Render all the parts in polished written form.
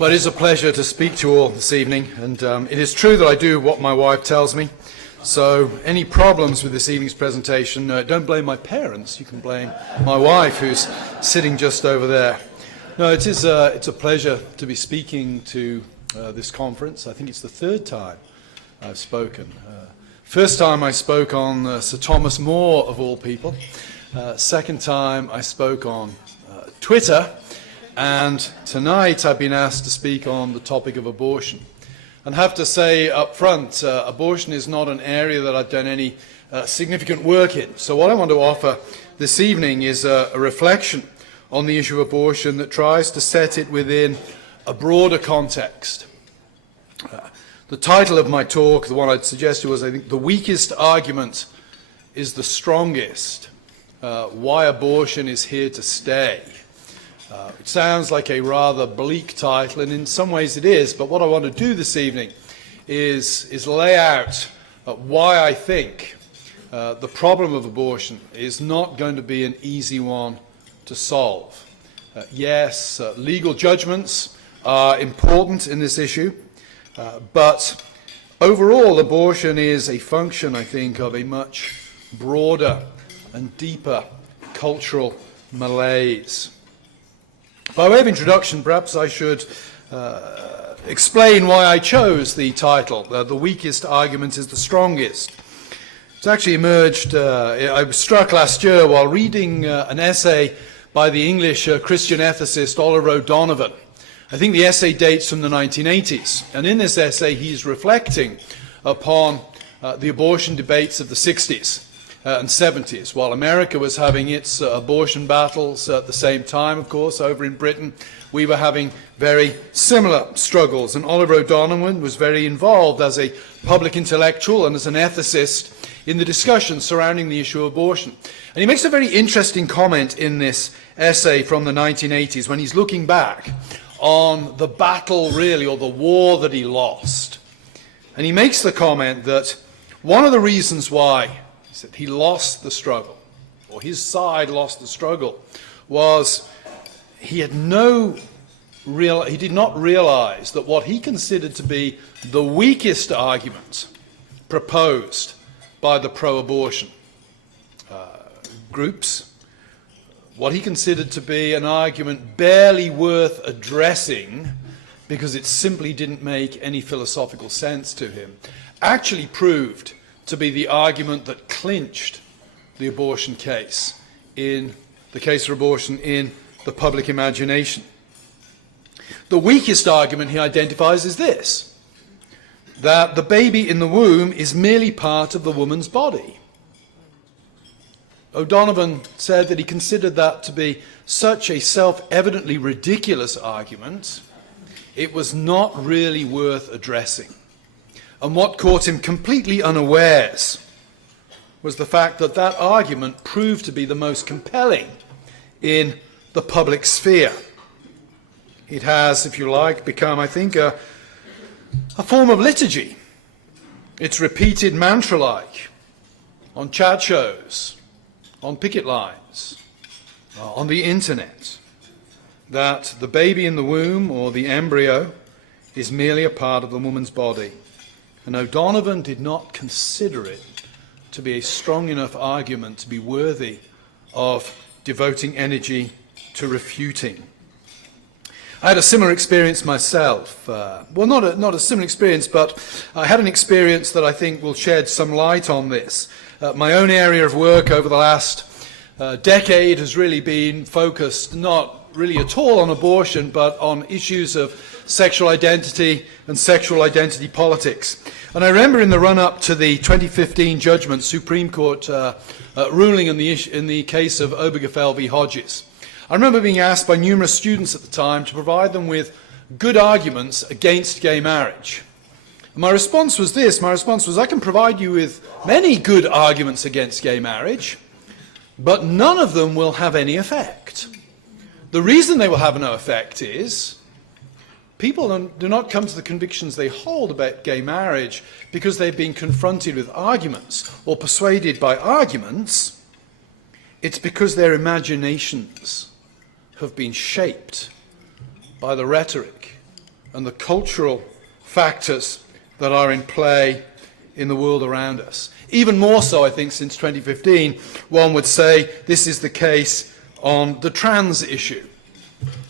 Well, it is a pleasure to speak to you all this evening, and it is true that I do what my wife tells me. So any problems with this evening's presentation, don't blame my parents. You can blame my wife, who's sitting just over there. No, it's a pleasure to be speaking to this conference. I think it's the third time I've spoken. First time I spoke on Sir Thomas More, of all people. Second time I spoke on Twitter. And tonight I've been asked to speak on the topic of abortion. And have to say up front, abortion is not an area that I've done any significant work in. So what I want to offer this evening is a reflection on the issue of abortion that tries to set it within a broader context. The title of my talk, the one I'd suggested, was, I think, "The Weakest Argument is the Strongest. Why Abortion is Here to Stay." It sounds like a rather bleak title, and in some ways it is, but what I want to do this evening is lay out why I think the problem of abortion is not going to be an easy one to solve. Yes, legal judgments are important in this issue, but overall abortion is a function, I think, of a much broader and deeper cultural malaise. By way of introduction, perhaps I should explain why I chose the title, "The Weakest Argument is the Strongest." It's actually emerged, I was struck last year while reading an essay by the English Christian ethicist Oliver O'Donovan. I think the essay dates from the 1980s, and in this essay he's reflecting upon the abortion debates of the 60s. And 70s, while America was having its abortion battles at the same time, of course, over in Britain, we were having very similar struggles. And Oliver O'Donovan was very involved as a public intellectual and as an ethicist in the discussion surrounding the issue of abortion. And he makes a very interesting comment in this essay from the 1980s when he's looking back on the battle, really, or the war that he lost. And he makes the comment that one of the reasons why he lost the struggle, or his side lost the struggle, was he did not realize that what he considered to be the weakest argument proposed by the pro-abortion groups, what he considered to be an argument barely worth addressing because it simply didn't make any philosophical sense to him, actually proved to be the argument that clinched the abortion case, in the case for abortion in the public imagination. The weakest argument he identifies is this, that the baby in the womb is merely part of the woman's body. O'Donovan said that he considered that to be such a self-evidently ridiculous argument, it was not really worth addressing. And what caught him completely unawares was the fact that that argument proved to be the most compelling in the public sphere. It has, if you like, become, I think, a form of liturgy. It's repeated mantra-like on chat shows, on picket lines, on the internet, that the baby in the womb, or the embryo, is merely a part of the woman's body. And O'Donovan did not consider it to be a strong enough argument to be worthy of devoting energy to refuting. I had a similar experience myself. Well, not a similar experience, but I had an experience that I think will shed some light on this. My own area of work over the last decade has really been focused not really at all on abortion, but on issues of sexual identity and sexual identity politics. And I remember in the run-up to the 2015 judgment, Supreme Court ruling in the case of Obergefell v. Hodges, I remember being asked by numerous students at the time to provide them with good arguments against gay marriage. And my response was this. My response was, I can provide you with many good arguments against gay marriage, but none of them will have any effect. The reason they will have no effect is people do not come to the convictions they hold about gay marriage because they've been confronted with arguments or persuaded by arguments. It's because their imaginations have been shaped by the rhetoric and the cultural factors that are in play in the world around us. Even more so, I think, since 2015, one would say this is the case on the trans issue.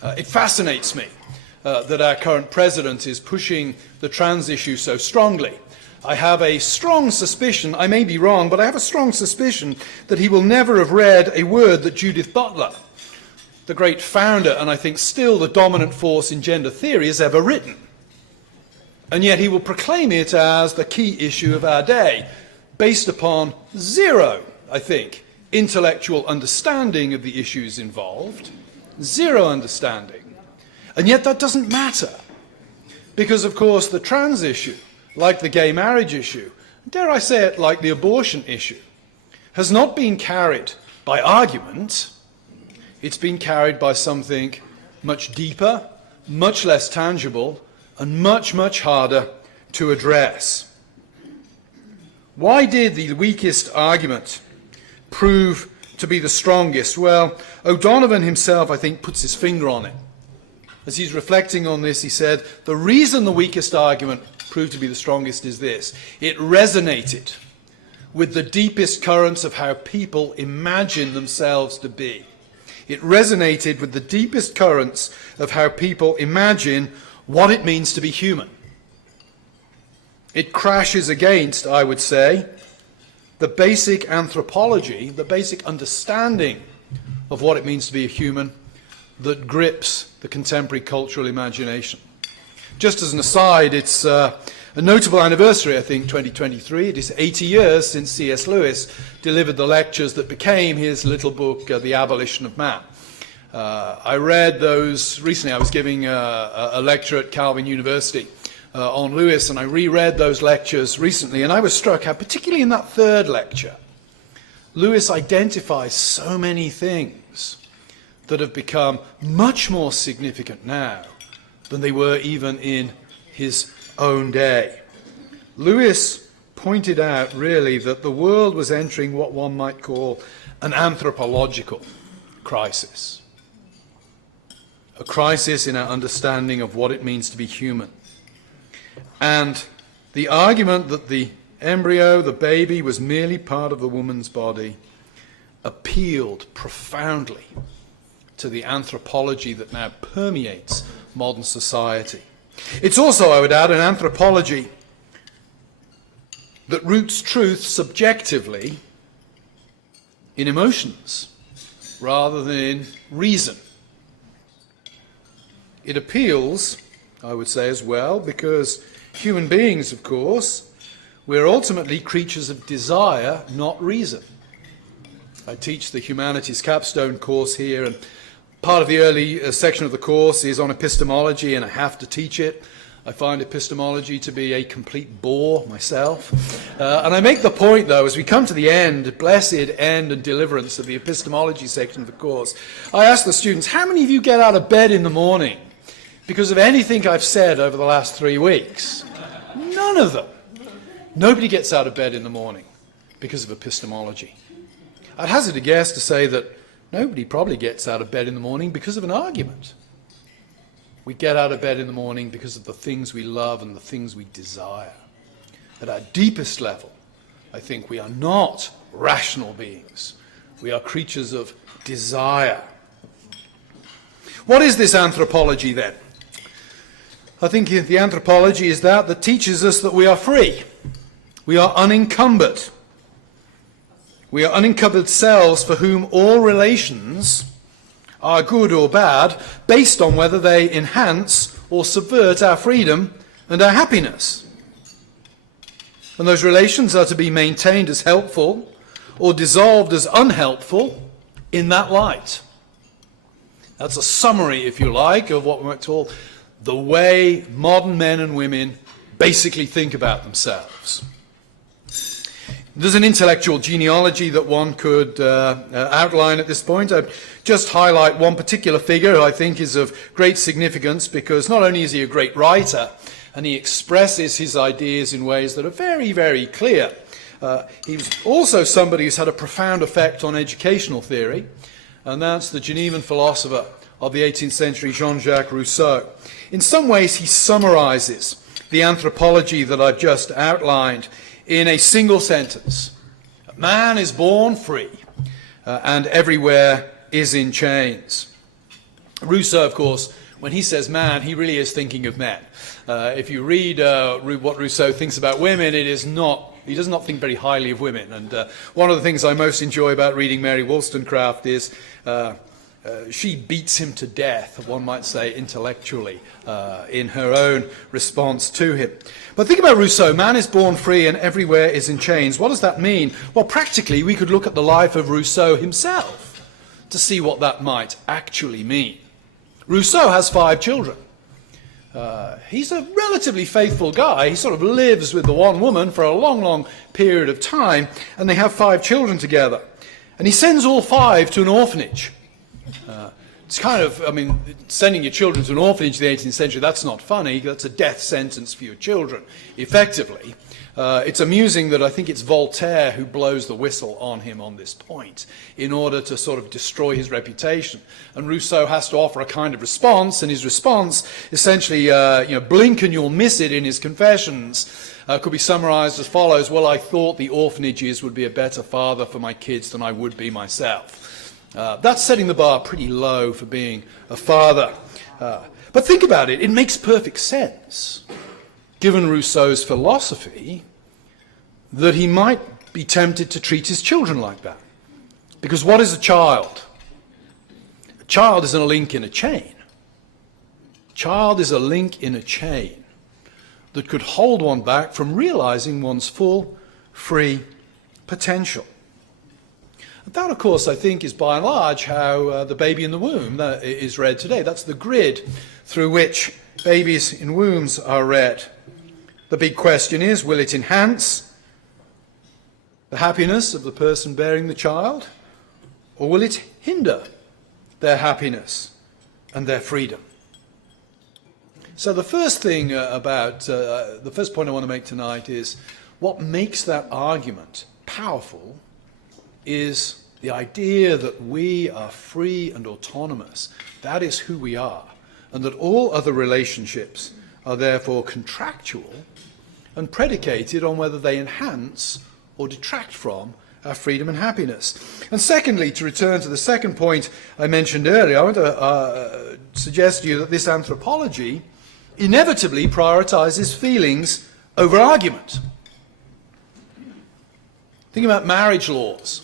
It fascinates me that our current president is pushing the trans issue so strongly. I have a strong suspicion, I may be wrong, but I have a strong suspicion that he will never have read a word that Judith Butler, the great founder and I think still the dominant force in gender theory, has ever written. And yet he will proclaim it as the key issue of our day, based upon zero, I think, intellectual understanding of the issues involved, zero understanding. And yet that doesn't matter, because of course the trans issue, like the gay marriage issue, dare I say it, like the abortion issue, has not been carried by argument. It's been carried by something much deeper, much less tangible, and much, much harder to address. Why did the weakest argument prove to be the strongest? Well, O'Donovan himself, I think, puts his finger on it. As he's reflecting on this, he said, the reason the weakest argument proved to be the strongest is this: it resonated with the deepest currents of how people imagine themselves to be. It resonated with the deepest currents of how people imagine what it means to be human. It crashes against, I would say, the basic anthropology, the basic understanding of what it means to be a human that grips the contemporary cultural imagination. Just as an aside, it's a notable anniversary, I think, 2023. It is 80 years since C.S. Lewis delivered the lectures that became his little book, The Abolition of Man. I read those recently. I was giving a lecture at Calvin University on Lewis, and I reread those lectures recently, and I was struck how, particularly in that third lecture, Lewis identifies so many things that have become much more significant now than they were even in his own day. Lewis pointed out, really, that the world was entering what one might call an anthropological crisis. A crisis in our understanding of what it means to be human. And the argument that the embryo, the baby, was merely part of the woman's body appealed profoundly to the anthropology that now permeates modern society. It's also, I would add, an anthropology that roots truth subjectively in emotions rather than in reason. It appeals, I would say, as well, because human beings, of course, we're ultimately creatures of desire, not reason. I teach the Humanities Capstone course here, and part of the early section of the course is on epistemology, and I have to teach it. I find epistemology to be a complete bore myself. And I make the point, though, as we come to the end, blessed end and deliverance of the epistemology section of the course, I ask the students, how many of you get out of bed in the morning because of anything I've said over the last 3 weeks? None of them. Nobody gets out of bed in the morning because of epistemology. I'd hazard a guess to say that nobody probably gets out of bed in the morning because of an argument. We get out of bed in the morning because of the things we love and the things we desire. At our deepest level, I think we are not rational beings. We are creatures of desire. What is this anthropology then? I think the anthropology is that teaches us that we are free. We are unencumbered. We are unencumbered selves for whom all relations are good or bad based on whether they enhance or subvert our freedom and our happiness. And those relations are to be maintained as helpful or dissolved as unhelpful in that light. That's a summary, if you like, of what we might call the way modern men and women basically think about themselves. There's an intellectual genealogy that one could outline at this point. I'd just highlight one particular figure who I think is of great significance, because not only is he a great writer, and he expresses his ideas in ways that are very, very clear, he was also somebody who's had a profound effect on educational theory, and that's the Genevan philosopher of the 18th century, Jean-Jacques Rousseau. In some ways, he summarizes the anthropology that I've just outlined in a single sentence. Man is born free, and everywhere is in chains. Rousseau, of course, when he says man, he really is thinking of men. If you read what Rousseau thinks about women, he does not think very highly of women. And one of the things I most enjoy about reading Mary Wollstonecraft is she beats him to death, one might say, intellectually, in her own response to him. But think about Rousseau. Man is born free and everywhere is in chains. What does that mean? Well, practically, we could look at the life of Rousseau himself to see what that might actually mean. Rousseau has 5 children. He's a relatively faithful guy. He sort of lives with the one woman for a long, long period of time, and they have 5 children together. And he sends all 5 to an orphanage. It's kind of, sending your children to an orphanage in the 18th century, that's not funny. That's a death sentence for your children, effectively. It's amusing that I think it's Voltaire who blows the whistle on him on this point in order to sort of destroy his reputation. And Rousseau has to offer a kind of response, and his response, essentially, blink and you'll miss it in his Confessions, could be summarized as follows: well, I thought the orphanages would be a better father for my kids than I would be myself. That's setting the bar pretty low for being a father. But think about it. It makes perfect sense, given Rousseau's philosophy, that he might be tempted to treat his children like that. Because what is a child? A child is a link in a chain. A child is a link in a chain that could hold one back from realizing one's full, free potential. That, of course, I think is by and large how the baby in the womb is read today. That's the grid through which babies in wombs are read. The big question is, will it enhance the happiness of the person bearing the child, or will it hinder their happiness and their freedom? So the first thing the first point I want to make tonight is what makes that argument powerful is the idea that we are free and autonomous. That is who we are, and that all other relationships are therefore contractual and predicated on whether they enhance or detract from our freedom and happiness. And secondly, to return to the second point I mentioned earlier, I want to suggest to you that this anthropology inevitably prioritizes feelings over argument. Think about marriage laws.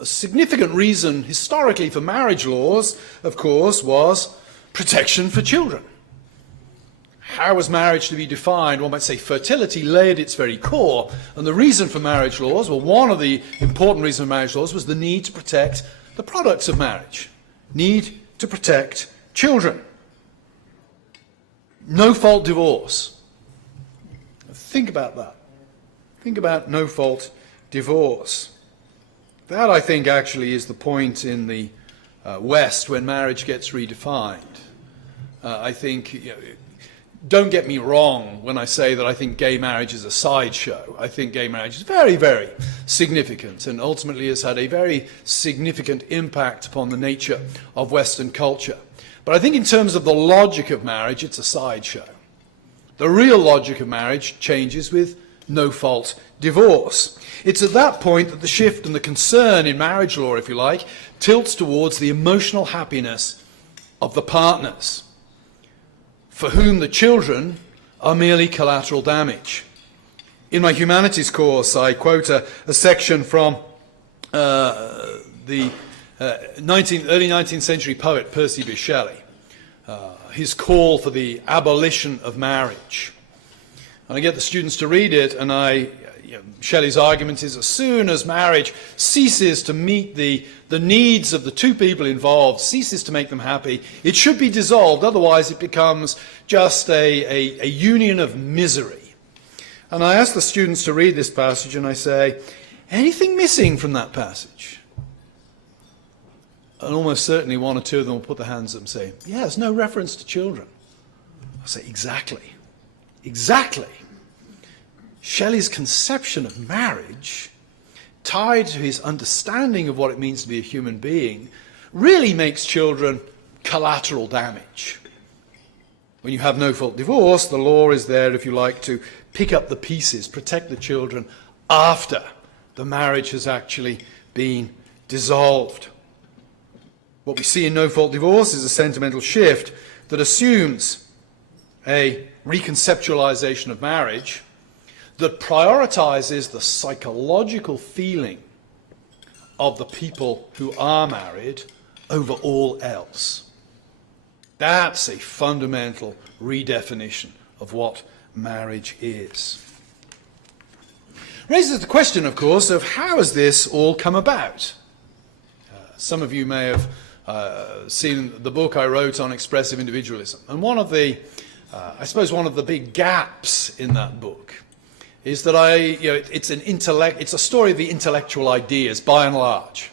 A significant reason historically for marriage laws, of course, was protection for children. How was marriage to be defined? One might say fertility lay at its very core. And the reason for marriage laws, well, one of the important reasons for marriage laws was the need to protect the products of marriage. Need to protect children. No-fault divorce. Think about that. Think about no-fault divorce. That, I think, actually is the point in the West when marriage gets redefined. I think, don't get me wrong when I say that I think gay marriage is a sideshow. I think gay marriage is very, very significant and ultimately has had a very significant impact upon the nature of Western culture. But I think in terms of the logic of marriage, it's a sideshow. The real logic of marriage changes with no-fault divorce. It's at that point that the shift and the concern in marriage law, if you like, tilts towards the emotional happiness of the partners, for whom the children are merely collateral damage. In my humanities course, I quote a section from the early 19th century poet Percy Bysshe Shelley, his call for the abolition of marriage. And I get the students to read it, and Shelley's argument is as soon as marriage ceases to meet the needs of the two people involved, ceases to make them happy, it should be dissolved, otherwise it becomes just a union of misery. And I ask the students to read this passage, and I say, anything missing from that passage? And almost certainly one or two of them will put their hands up and say, yeah, there's no reference to children. I say, exactly. Exactly. Shelley's conception of marriage, tied to his understanding of what it means to be a human being, really makes children collateral damage. When you have no-fault divorce, the law is there, if you like, to pick up the pieces, protect the children after the marriage has actually been dissolved. What we see in no-fault divorce is a sentimental shift that assumes a reconceptualization of marriage that prioritizes the psychological feeling of the people who are married over all else. That's a fundamental redefinition of what marriage is. Raises the question, of course, of how has this all come about? Some of you may have seen the book I wrote on expressive individualism. And one of the, I suppose one of the big gaps in that book is that it's a story of the intellectual ideas, by and large.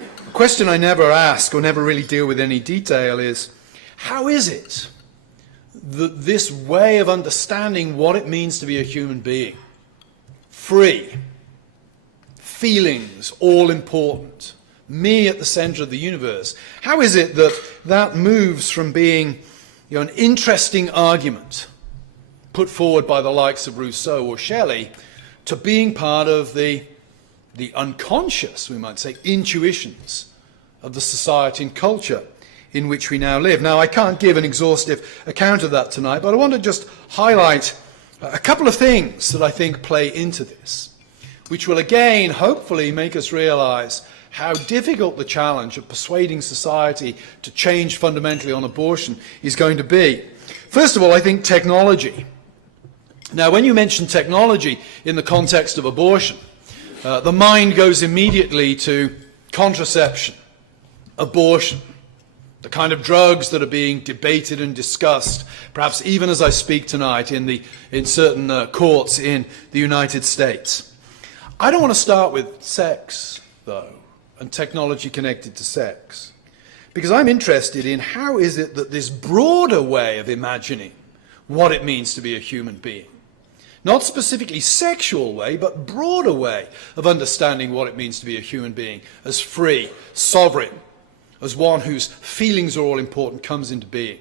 A question I never ask or never really deal with any detail is, how is it that this way of understanding what it means to be a human being, free, feelings all important, me at the center of the universe, how is it that that moves from being an interesting argument put forward by the likes of Rousseau or Shelley to being part of the unconscious, we might say, intuitions of the society and culture in which we now live? Now, I can't give an exhaustive account of that tonight, but I want to just highlight a couple of things that I think play into this, which will again, hopefully, make us realize how difficult the challenge of persuading society to change fundamentally on abortion is going to be. First of all, I think technology. Now, when you mention technology in the context of abortion, the mind goes immediately to contraception, abortion, the kind of drugs that are being debated and discussed, perhaps even as I speak tonight in certain courts in the United States. I don't want to start with sex, though, and technology connected to sex, because I'm interested in how is it that this broader way of imagining what it means to be a human being, not specifically sexual way, but broader way of understanding what it means to be a human being as free, sovereign, as one whose feelings are all important, comes into being.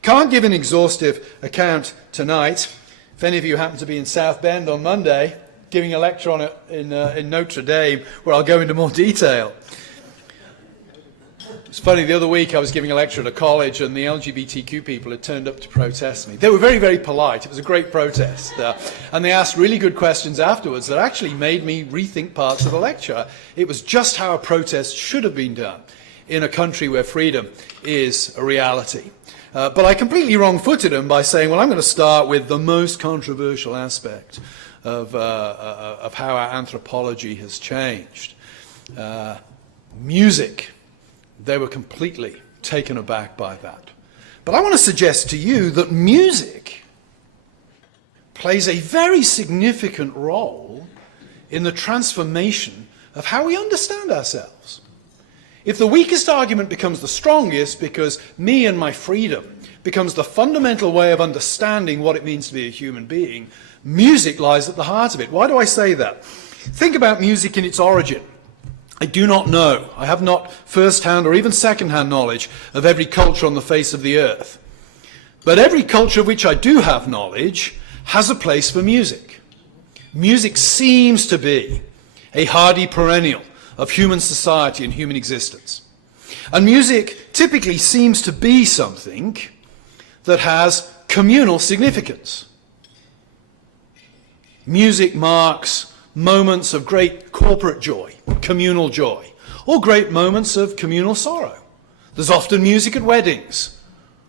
Can't give an exhaustive account tonight. If any of you happen to be in South Bend on Monday, giving a lecture on it in Notre Dame, where I'll go into more detail. It's funny, the other week I was giving a lecture at a college and the LGBTQ people had turned up to protest me. They were very, very polite. It was a great protest. And they asked really good questions afterwards that actually made me rethink parts of the lecture. It was just how a protest should have been done in a country where freedom is a reality. But I completely wrong-footed them by saying, well, I'm going to start with the most controversial aspect of how our anthropology has changed. Music. They were completely taken aback by that. But I want to suggest to you that music plays a very significant role in the transformation of how we understand ourselves. If the weakest argument becomes the strongest because me and my freedom becomes the fundamental way of understanding what it means to be a human being, music lies at the heart of it. Why do I say that? Think about music in its origin. I do not know. I have not first-hand or even second-hand knowledge of every culture on the face of the earth. But every culture of which I do have knowledge has a place for music. Music seems to be a hardy perennial of human society and human existence. And music typically seems to be something that has communal significance. Music marks moments of great corporate joy, communal joy, or great moments of communal sorrow. There's often music at weddings.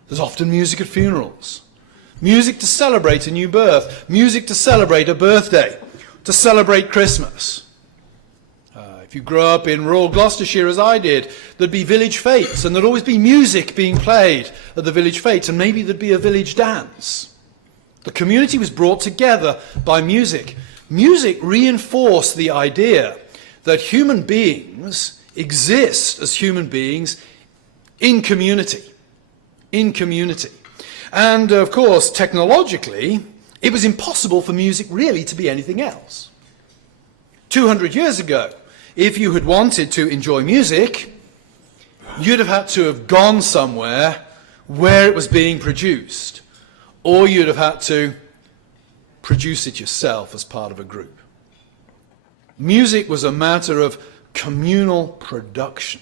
There's often music at funerals. Music to celebrate a new birth. Music to celebrate a birthday. To celebrate Christmas. If you grew up in rural Gloucestershire as I did, there'd be village fetes, and there'd always be music being played at the village fetes, and maybe there'd be a village dance. The community was brought together by music. Music reinforced the idea that human beings exist as human beings in community. In community. And, of course, technologically, it was impossible for music really to be anything else. 200 years ago, if you had wanted to enjoy music, you'd have had to have gone somewhere where it was being produced, or you'd have had to produce it yourself as part of a group. Music was a matter of communal production.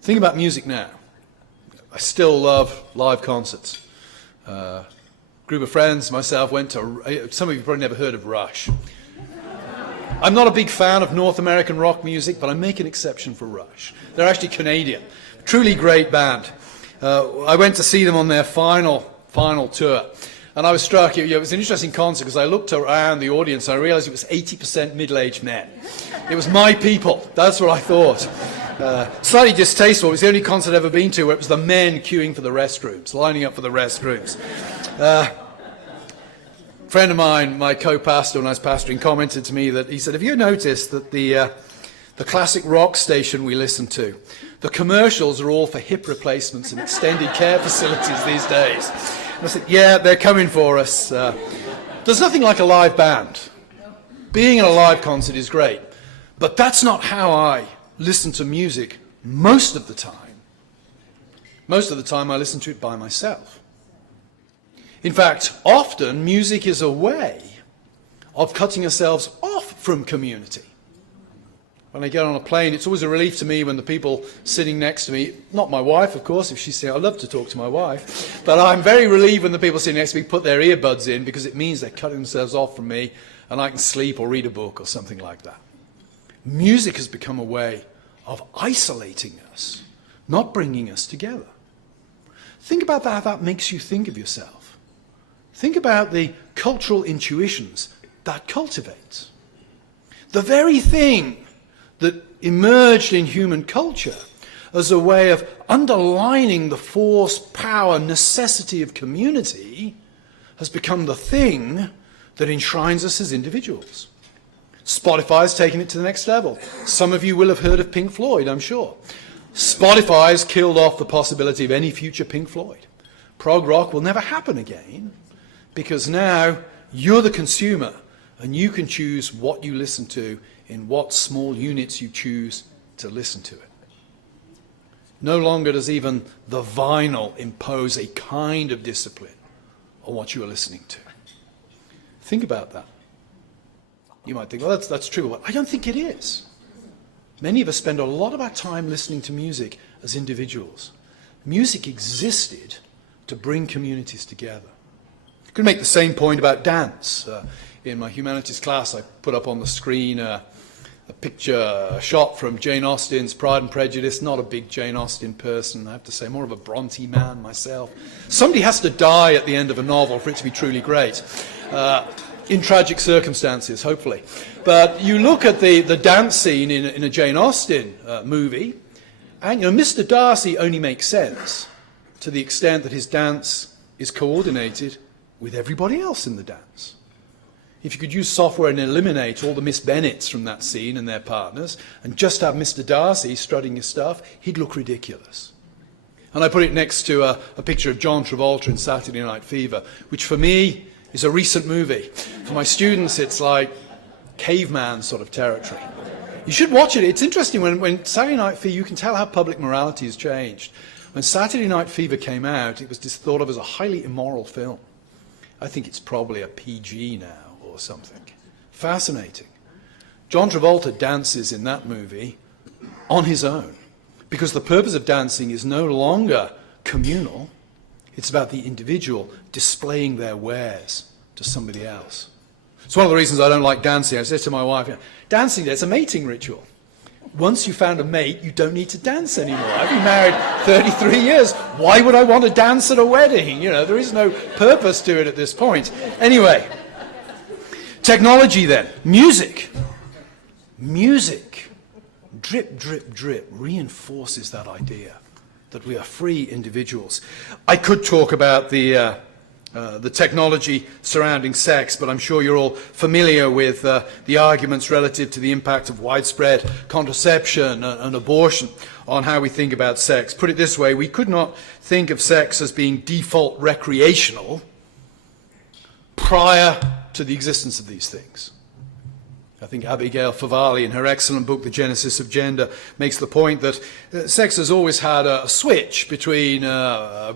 Think about music now. I still love live concerts. Group of friends, myself, went to, some of you probably never heard of Rush. I'm not a big fan of North American rock music, but I make an exception for Rush. They're actually Canadian. Truly great band. I went to see them on their final tour. And I was struck, it was an interesting concert because I looked around the audience and I realized it was 80% middle-aged men. It was my people. That's what I thought. Slightly distasteful. It was the only concert I've ever been to where it was the men queuing for the restrooms, lining up for the restrooms. A friend of mine, my co-pastor when I was pastoring, commented to me that he said, have you noticed that the classic rock station we listen to, the commercials are all for hip replacements and extended care facilities these days? And I said, yeah, they're coming for us. There's nothing like a live band. Being in a live concert is great, but that's not how I listen to music most of the time. Most of the time I listen to it by myself. In fact, often music is a way of cutting ourselves off from community. When I get on a plane, it's always a relief to me when the people sitting next to me, not my wife, of course, if she's saying, I love to talk to my wife, but I'm very relieved when the people sitting next to me put their earbuds in because it means they're cutting themselves off from me and I can sleep or read a book or something like that. Music has become a way of isolating us, not bringing us together. Think about how that makes you think of yourself. Think about the cultural intuitions that cultivates. The very thing that emerged in human culture as a way of underlining the force, power, necessity of community has become the thing that enshrines us as individuals. Spotify's taken it to the next level. Some of you will have heard of Pink Floyd, I'm sure. Spotify's killed off the possibility of any future Pink Floyd. Prog rock will never happen again because now you're the consumer and you can choose what you listen to in what small units you choose to listen to it. No longer does even the vinyl impose a kind of discipline on what you are listening to. Think about that. You might think, well, that's true. Well, I don't think it is. Many of us spend a lot of our time listening to music as individuals. Music existed to bring communities together. I could make the same point about dance. In my humanities class, I put up on the screen a picture, a shot from Jane Austen's Pride and Prejudice. Not a big Jane Austen person, I have to say, more of a Bronte man myself. Somebody has to die at the end of a novel for it to be truly great. In tragic circumstances, hopefully. But you look at the dance scene in a Jane Austen movie, and Mr. Darcy only makes sense to the extent that his dance is coordinated with everybody else in the dance. If you could use software and eliminate all the Miss Bennets from that scene and their partners, and just have Mr. Darcy strutting his stuff, he'd look ridiculous. And I put it next to a picture of John Travolta in Saturday Night Fever, which for me is a recent movie. For my students, it's like caveman sort of territory. You should watch it. It's interesting. When Saturday Night Fever, you can tell how public morality has changed. When Saturday Night Fever came out, it was just thought of as a highly immoral film. I think it's probably a PG now or something. Fascinating. John Travolta dances in that movie on his own because the purpose of dancing is no longer communal. It's about the individual displaying their wares to somebody else. It's one of the reasons I don't like dancing. I said to my wife, dancing, it's a mating ritual. Once you found a mate, you don't need to dance anymore. I've been married 33 years. Why would I want to dance at a wedding? There is no purpose to it at this point. Anyway, technology then. Music. Music, drip, drip, drip, reinforces that idea that we are free individuals. I could talk about the technology surrounding sex, but I'm sure you're all familiar with the arguments relative to the impact of widespread contraception and abortion on how we think about sex. Put it this way, we could not think of sex as being default recreational prior to the existence of these things. I think Abigail Favale, in her excellent book, The Genesis of Gender, makes the point that sex has always had a switch between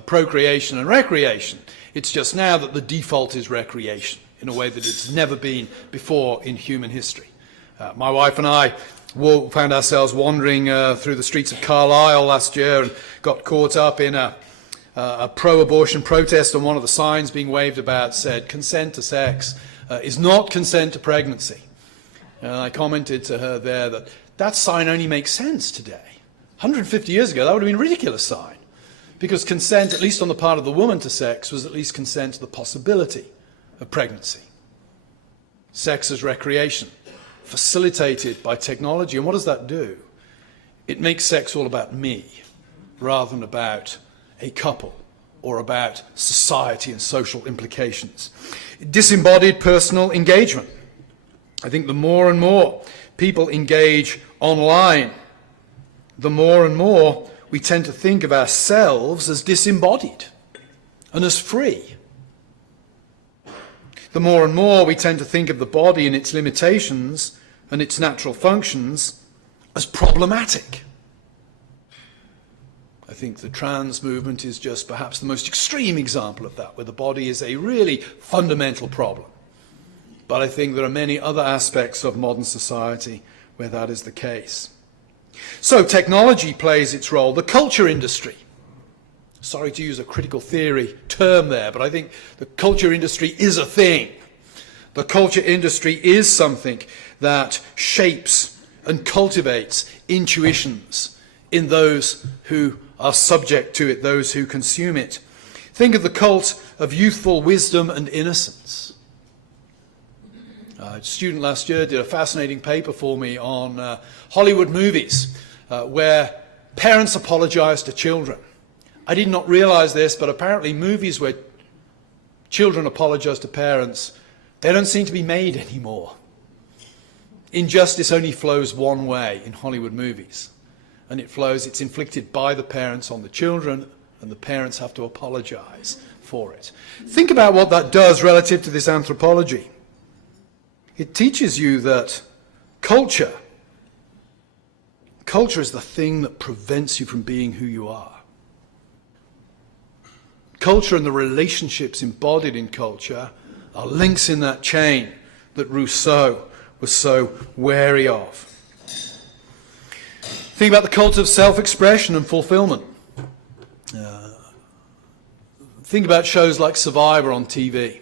procreation and recreation. It's just now that the default is recreation, in a way that it's never been before in human history. My wife and I found ourselves wandering through the streets of Carlisle last year and got caught up in a pro-abortion protest, and one of the signs being waved about said, "Consent to sex is not consent to pregnancy." And I commented to her there that that sign only makes sense today. 150 years ago, that would have been a ridiculous sign, because consent, at least on the part of the woman to sex, was at least consent to the possibility of pregnancy. Sex as recreation, facilitated by technology. And what does that do? It makes sex all about me, rather than about a couple or about society and social implications. Disembodied personal engagement. I think the more and more people engage online, the more and more we tend to think of ourselves as disembodied and as free. The more and more we tend to think of the body and its limitations and its natural functions as problematic. I think the trans movement is just perhaps the most extreme example of that, where the body is a really fundamental problem. But I think there are many other aspects of modern society where that is the case. So technology plays its role. The culture industry. Sorry to use a critical theory term there, but I think the culture industry is a thing. The culture industry is something that shapes and cultivates intuitions in those who are subject to it, those who consume it. Think of the cult of youthful wisdom and innocence. A student last year did a fascinating paper for me on Hollywood movies where parents apologize to children. I did not realize this, but apparently movies where children apologize to parents, they don't seem to be made anymore. Injustice only flows one way in Hollywood movies, and it's inflicted by the parents on the children, and the parents have to apologize for it. Think about what that does relative to this anthropology. It teaches you that culture is the thing that prevents you from being who you are. Culture and the relationships embodied in culture are links in that chain that Rousseau was so wary of. Think about the cult of self-expression and fulfillment. Think about shows like Survivor on TV.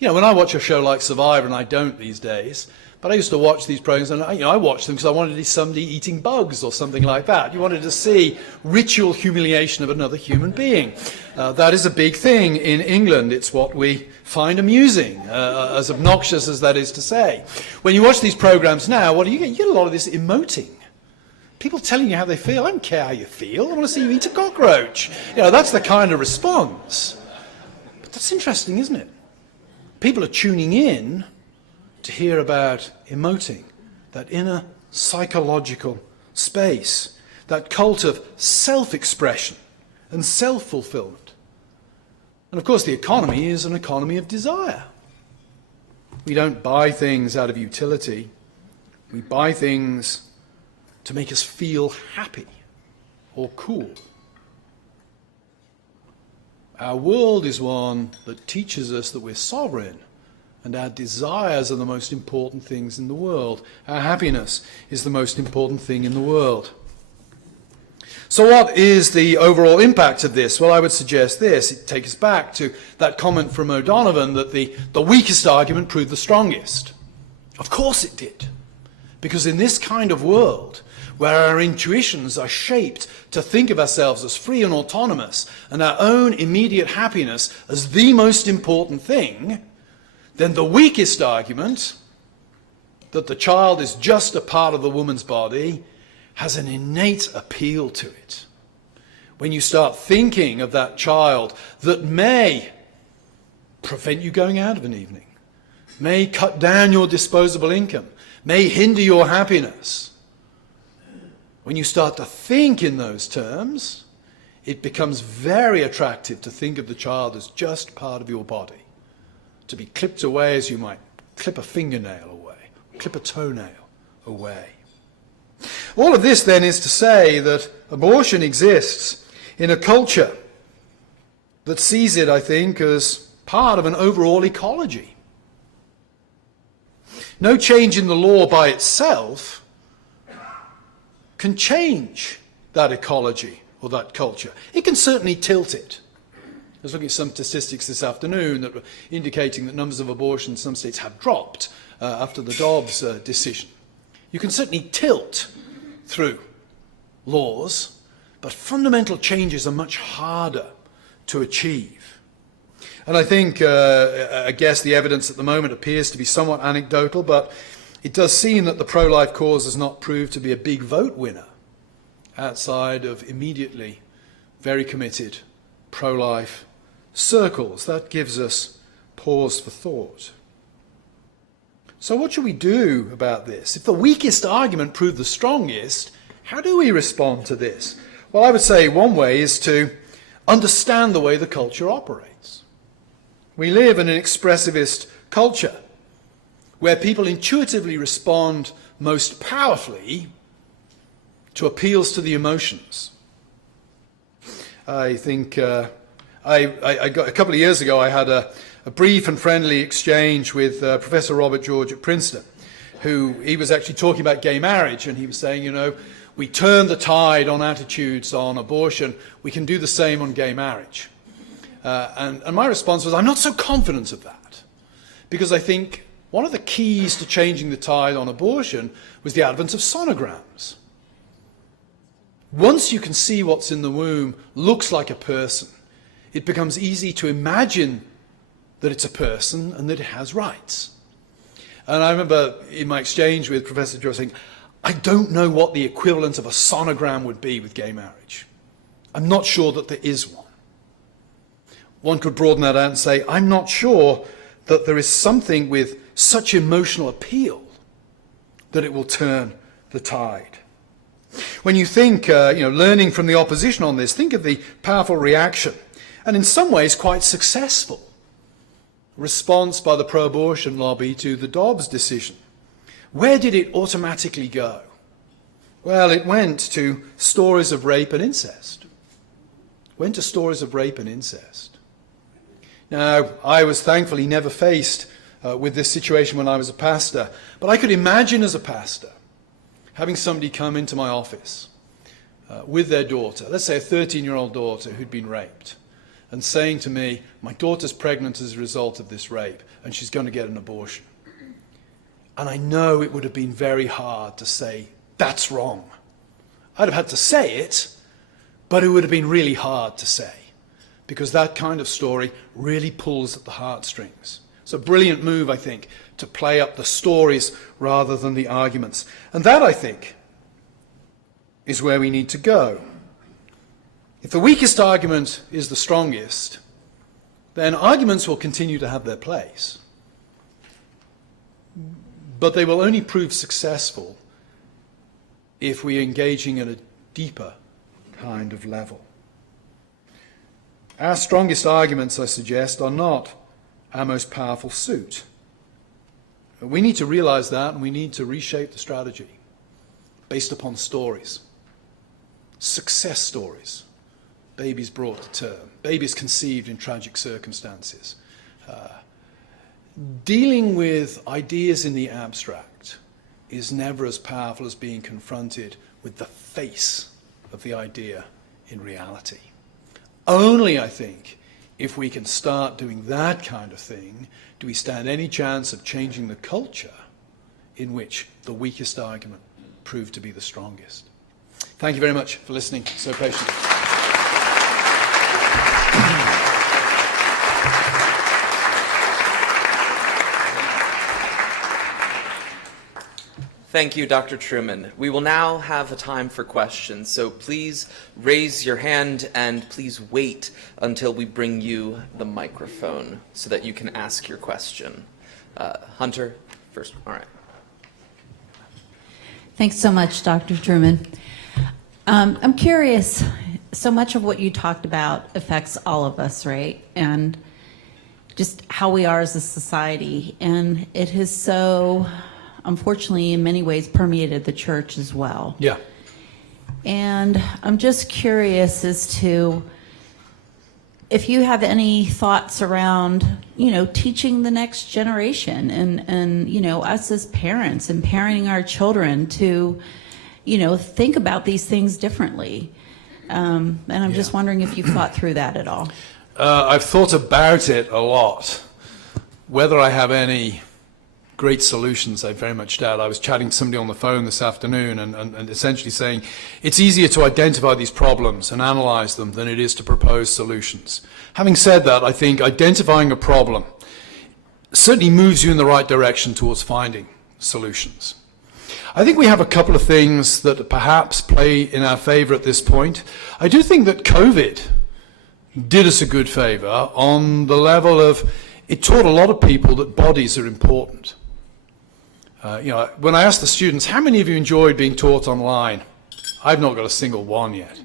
When I watch a show like Survivor, and I don't these days, but I used to watch these programs, and I watched them because I wanted to see somebody eating bugs or something like that. You wanted to see ritual humiliation of another human being. That is a big thing in England. It's what we find amusing, as obnoxious as that is to say. When you watch these programs now, what do you get? You get a lot of this emoting. People telling you how they feel. I don't care how you feel. I want to see you eat a cockroach. That's the kind of response. But that's interesting, isn't it? People are tuning in to hear about emoting, that inner psychological space, that cult of self-expression and self-fulfillment. And of course the economy is an economy of desire. We don't buy things out of utility. We buy things to make us feel happy or cool. Our world is one that teaches us that we're sovereign, and our desires are the most important things in the world. Our happiness is the most important thing in the world. So what is the overall impact of this? Well, I would suggest this. It takes us back to that comment from O'Donovan that the weakest argument proved the strongest. Of course it did. Because in this kind of world, where our intuitions are shaped to think of ourselves as free and autonomous, and our own immediate happiness as the most important thing, then the weakest argument, that the child is just a part of the woman's body, has an innate appeal to it. When you start thinking of that child that may prevent you going out of an evening, may cut down your disposable income, may hinder your happiness, when you start to think in those terms, it becomes very attractive to think of the child as just part of your body, to be clipped away as you might clip a fingernail away, clip a toenail away. All of this then is to say that abortion exists in a culture that sees it, I think, as part of an overall ecology. No change in the law by itself can change that ecology or that culture. It can certainly tilt it. I was looking at some statistics this afternoon that were indicating that numbers of abortions in some states have dropped after the Dobbs decision. You can certainly tilt through laws, but fundamental changes are much harder to achieve. And I think, I guess the evidence at the moment appears to be somewhat anecdotal, but it does seem that the pro-life cause has not proved to be a big vote winner outside of immediately very committed pro-life circles. That gives us pause for thought. So what should we do about this? If the weakest argument proved the strongest, how do we respond to this? Well, I would say one way is to understand the way the culture operates. We live in an expressivist culture where people intuitively respond most powerfully to appeals to the emotions. I think I got, a couple of years ago I had a brief and friendly exchange with Professor Robert George at Princeton, he was actually talking about gay marriage, and he was saying, you know, we turn the tide on attitudes on abortion, we can do the same on gay marriage. And my response was, I'm not so confident of that, because I think one of the keys to changing the tide on abortion was the advent of sonograms. Once you can see what's in the womb looks like a person, it becomes easy to imagine that it's a person and that it has rights. And I remember in my exchange with Professor George saying, I don't know what the equivalent of a sonogram would be with gay marriage. I'm not sure that there is one. One could broaden that out and say, I'm not sure that there is something with such emotional appeal that it will turn the tide. When you think, learning from the opposition on this, think of the powerful reaction, and in some ways quite successful response by the pro-abortion lobby to the Dobbs decision. Where did it automatically go? Well, it went to stories of rape and incest. Went to stories of rape and incest. Now, I was thankfully never faced with this situation when I was a pastor, but I could imagine as a pastor having somebody come into my office with their daughter, let's say a 13-year-old daughter who'd been raped, and saying to me, my daughter's pregnant as a result of this rape, and she's going to get an abortion. And I know it would have been very hard to say, that's wrong. I'd have had to say it, but it would have been really hard to say, because that kind of story really pulls at the heartstrings. It's a brilliant move, I think, to play up the stories rather than the arguments. And that, I think, is where we need to go. If the weakest argument is the strongest, then arguments will continue to have their place. But they will only prove successful if we're engaging at a deeper kind of level. Our strongest arguments, I suggest, are not our most powerful suit. We need to realize that, and we need to reshape the strategy based upon stories, success stories. Babies brought to term, babies conceived in tragic circumstances. Dealing with ideas in the abstract is never as powerful as being confronted with the face of the idea in reality. Only, I think, if we can start doing that kind of thing, do we stand any chance of changing the culture in which the weakest argument proved to be the strongest. Thank you very much for listening so patiently. Thank you, Dr. Trueman. We will now have a time for questions, so please raise your hand and please wait until we bring you the microphone so that you can ask your question. Hunter, first. All right. Thanks so much, Dr. Trueman. I'm curious, so much of what you talked about affects all of us, right? And just how we are as a society. And it has so unfortunately, in many ways, permeated the church as well. Yeah. And I'm just curious as to if you have any thoughts around, teaching the next generation and us as parents and parenting our children to, think about these things differently. And I'm just wondering if you've thought through that at all. I've thought about it a lot. Whether I have any great solutions, I very much doubt. I was chatting to somebody on the phone this afternoon and essentially saying it's easier to identify these problems and analyze them than it is to propose solutions. Having said that, I think identifying a problem certainly moves you in the right direction towards finding solutions. I think we have a couple of things that perhaps play in our favor at this point. I do think that COVID did us a good favor on the level of it taught a lot of people that bodies are important. When I asked the students, how many of you enjoyed being taught online? I've not got a single one yet.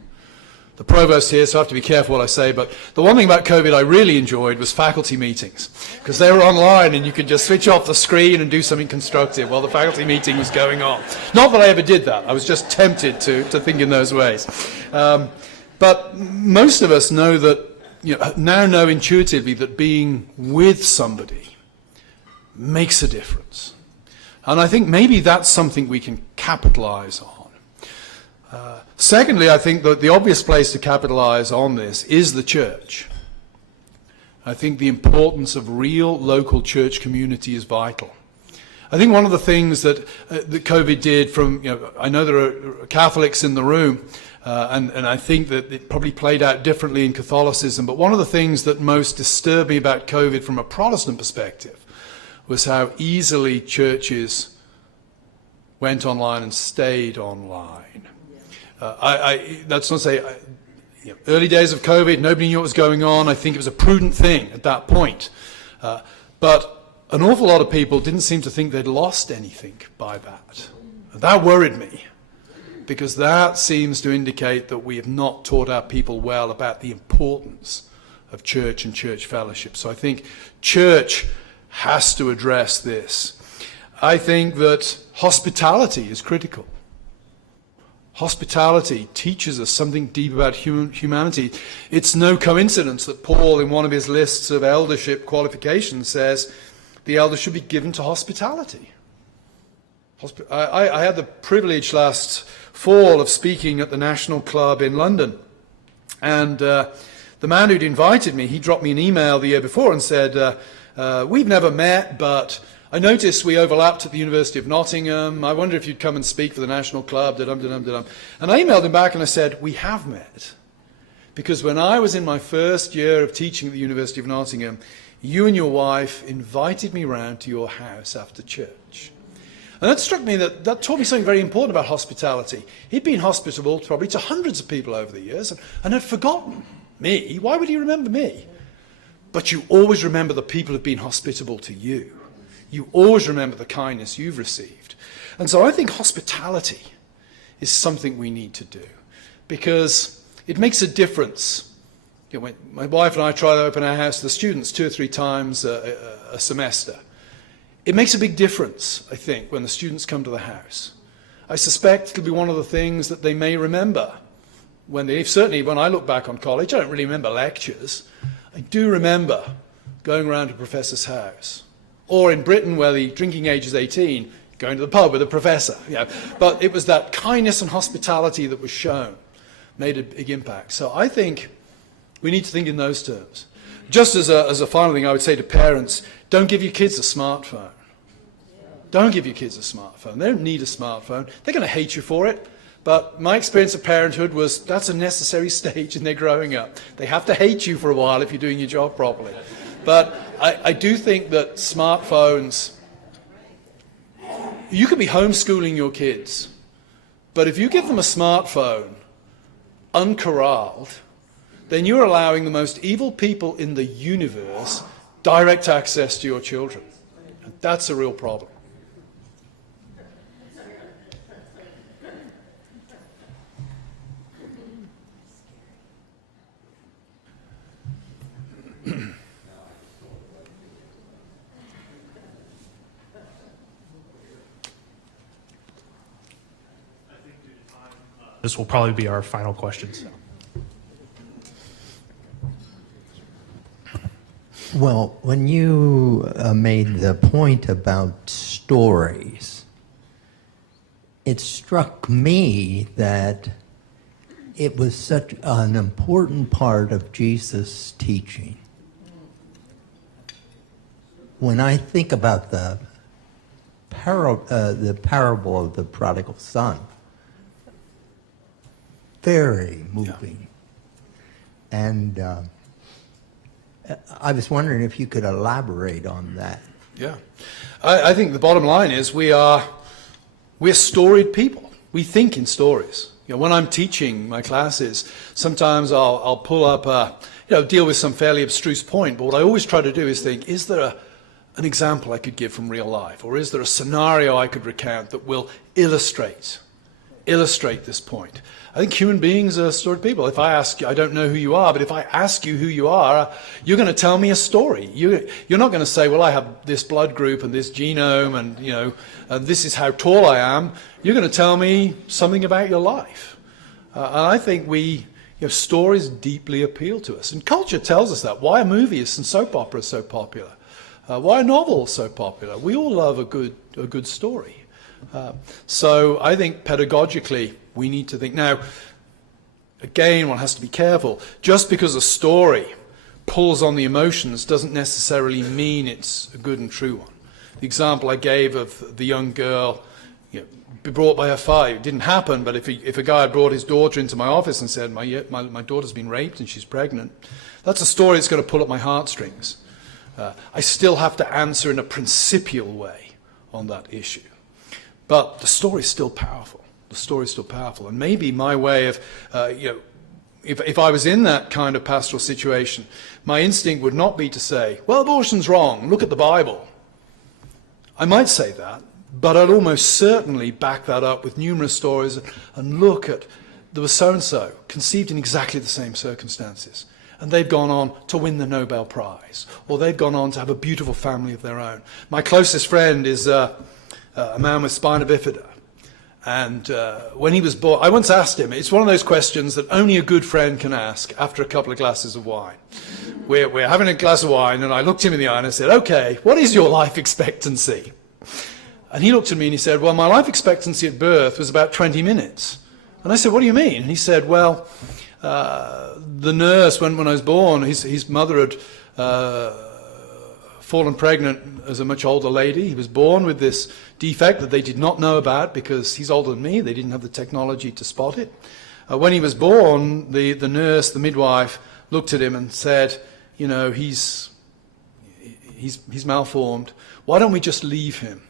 The provost here, so I have to be careful what I say, but the one thing about COVID I really enjoyed was faculty meetings, because they were online and you could just switch off the screen and do something constructive while the faculty meeting was going on. Not that I ever did that. I was just tempted to think in those ways. But most of us know that, now know intuitively that being with somebody makes a difference. And I think maybe that's something we can capitalize on. Secondly, I think that the obvious place to capitalize on this is the church. I think the importance of real local church community is vital. I think one of the things that COVID did I know there are Catholics in the room, and I think that it probably played out differently in Catholicism, but one of the things that most disturbed me about COVID from a Protestant perspective was how easily churches went online and stayed online. That's not to say, early days of COVID, nobody knew what was going on. I think it was a prudent thing at that point. But an awful lot of people didn't seem to think they'd lost anything by that. That worried me, because that seems to indicate that we have not taught our people well about the importance of church and church fellowship. So I think church has to address this. I think that hospitality is critical. Hospitality teaches us something deep about humanity. It's no coincidence that Paul, in one of his lists of eldership qualifications, says the elder should be given to hospitality. I had the privilege last fall of speaking at the National Club in London. And the man who'd invited me, he dropped me an email the year before and said, we've never met, but I noticed we overlapped at the University of Nottingham. I wonder if you'd come and speak for the National Club, da-dum. And I emailed him back and I said, we have met. Because when I was in my first year of teaching at the University of Nottingham, you and your wife invited me round to your house after church. And that struck me, that taught me something very important about hospitality. He'd been hospitable probably to hundreds of people over the years and had forgotten me. Why would he remember me? But you always remember the people who've been hospitable to you. You always remember the kindness you've received. And so I think hospitality is something we need to do, because it makes a difference. When my wife and I try to open our house to the students 2 or 3 times a semester. It makes a big difference, I think, when the students come to the house. I suspect it'll be one of the things that they may remember. Certainly when I look back on college, I don't really remember lectures. I do remember going around to a professor's house. Or in Britain, where the drinking age is 18, going to the pub with a professor. But it was that kindness and hospitality that was shown, made a big impact. So I think we need to think in those terms. Just as a final thing, I would say to parents, don't give your kids a smartphone. Don't give your kids a smartphone. They don't need a smartphone. They're going to hate you for it. But my experience of parenthood was that's a necessary stage in their growing up. They have to hate you for a while if you're doing your job properly. But I do think that smartphones, you could be homeschooling your kids, but if you give them a smartphone uncorralled, then you're allowing the most evil people in the universe direct access to your children. And that's a real problem. This will probably be our final question. So. Well, when you made the point about stories, it struck me that it was such an important part of Jesus' teaching. When I think about the parable of the prodigal son, very moving. Yeah. And I was wondering if you could elaborate on that. Yeah. I think the bottom line is we're storied people. We think in stories. You know, when I'm teaching my classes, sometimes I'll pull up, deal with some fairly abstruse point, but what I always try to do is think, is there an example I could give from real life? Or is there a scenario I could recount that will illustrate this point? I think human beings are storied people. If I ask you, I don't know who you are, but if I ask you who you are, you're going to tell me a story. You're not going to say, well, I have this blood group and this genome and, this is how tall I am. You're going to tell me something about your life. And I think stories deeply appeal to us. And culture tells us that. Why are movies and soap operas so popular? Why are novels so popular? We all love a good story. So I think pedagogically we need to think. Now, again, one has to be careful. Just because a story pulls on the emotions doesn't necessarily mean it's a good and true one. The example I gave of the young girl be brought by her father, it didn't happen, but if a guy had brought his daughter into my office and said, my daughter's been raped and she's pregnant, that's a story that's going to pull at my heartstrings. I still have to answer in a principial way on that issue. But the story's still powerful. The story's still powerful. And maybe my way of, if I was in that kind of pastoral situation, my instinct would not be to say, well, abortion's wrong, look at the Bible. I might say that, but I'd almost certainly back that up with numerous stories and look at, there was so-and-so conceived in exactly the same circumstances. And they've gone on to win the Nobel Prize, or they've gone on to have a beautiful family of their own. My closest friend is a man with spina bifida. And when he was born, I once asked him, it's one of those questions that only a good friend can ask after a couple of glasses of wine. We're having a glass of wine, and I looked him in the eye and I said, okay, what is your life expectancy? And he looked at me and he said, well, my life expectancy at birth was about 20 minutes. And I said, what do you mean? And he said, well, the nurse, when I was born, his mother had fallen pregnant as a much older lady. He was born with this defect that they did not know about because he's older than me. They didn't have the technology to spot it. When he was born, the nurse, the midwife, looked at him and said, he's malformed. Why don't we just leave him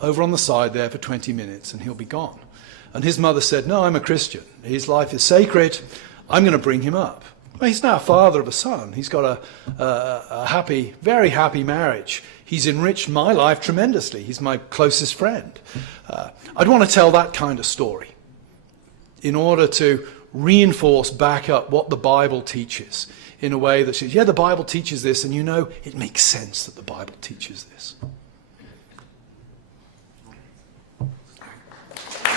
over on the side there for 20 minutes and he'll be gone? And his mother said, no, I'm a Christian. His life is sacred. I'm going to bring him up. Well, he's now a father of a son. He's got a happy, very happy marriage. He's enriched my life tremendously. He's my closest friend. I'd want to tell that kind of story in order to reinforce, back up what the Bible teaches in a way that says, yeah, the Bible teaches this, and it makes sense that the Bible teaches this.